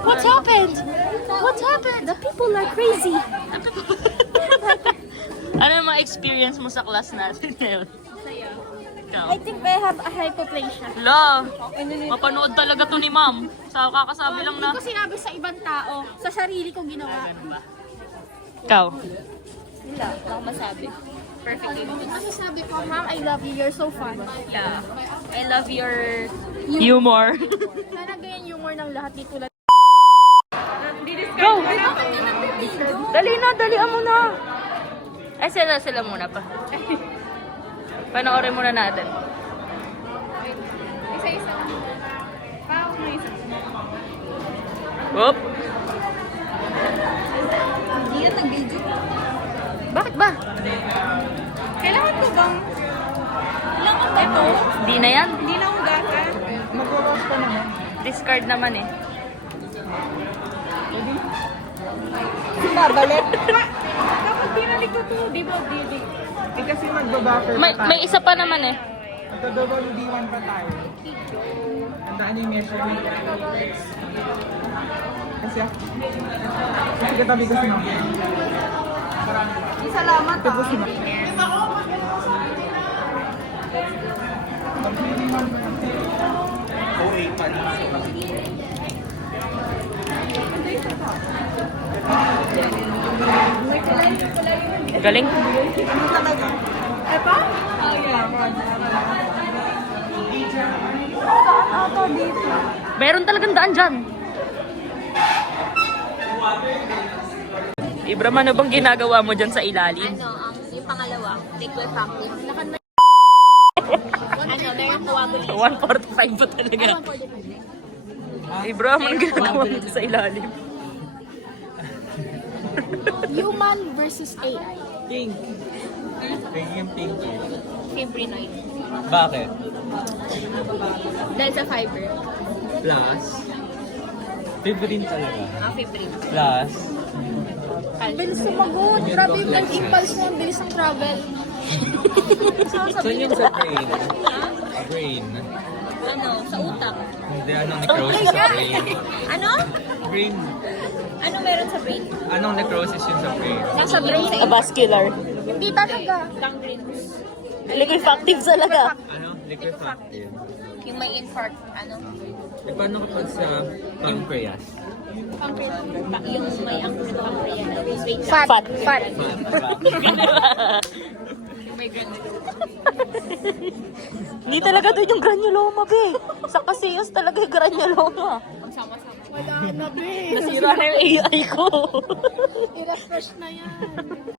What happened? What happened? The people are crazy. Ano yung mga experience mo sa class natin ngayon? Ikaw? I think I have a hypoplasia. La, mapanood talaga to ni ma'am. Sa kakasabi lang na. Hindi ko sinabi sa ibang tao. Sa sarili ko ginawa. Ikaw? Wala. Wala akong masabi. Perfectly. Masasabi ko, ma'am, I love you. You're so fun. Yeah. I love your humor. Sana ganyan humor ng lahat dito lang. Go! Dali na, dalian mo na. Ay, sila muna pa. Panoorin muna natin. Isa-isa. Pao mo isa. Oop! Hindi na nag-video. Bakit ba? Kailangan ko bang... Kailangan ba ito? Hindi na yan. Hindi na hugasan. Mag-wash pa naman. Discard naman eh. Babalik. Dapat binalik ko to. Di ba? Eh kasi mag-buffer pa May isa pa naman eh. Magka-WD1 pa tayo. Tandaan yung measurement. Kasi katabi ko sino. Salamat Tapos na. Galing. Ay pa? Ito dito. Meron talagang daan dyan. Ibram, ano bang ginagawa mo dyan sa ilalim? Yung pangalawa, liquid practice. Meron coagulation. 145 po talaga. Ibram, ano ginagawa mo dyan sa ilalim? Human versus AI. Pink. Pink yung pink. Fibrinoid. Bakit? Dahil sa fiber. Plus. Fibrin talaga. Fibrin. Plus. Bilis sumagot. Grabe yung impulse mo. Bilis ng travel. Saan yung sa brain? Brain. Ano? Sa utak. Hindi, anong necrosis sa brain? Ano? Brain. Ano meron sa brain? Anong necrosis yun sa brain? Nasa brain? Vascular. Hindi talaga. Gangrene. Liquefactive talaga. Ano? Liquefactive. Yung may infarct. Ano? E paano kapag sa pancreas? Yung may ang pancreas. Fat. Fat. Hindi talaga doon yung granuloma, be. Sa Casillas talaga yung granuloma. Wala na, be. Nasira na yung AI ko. I-refresh na yan.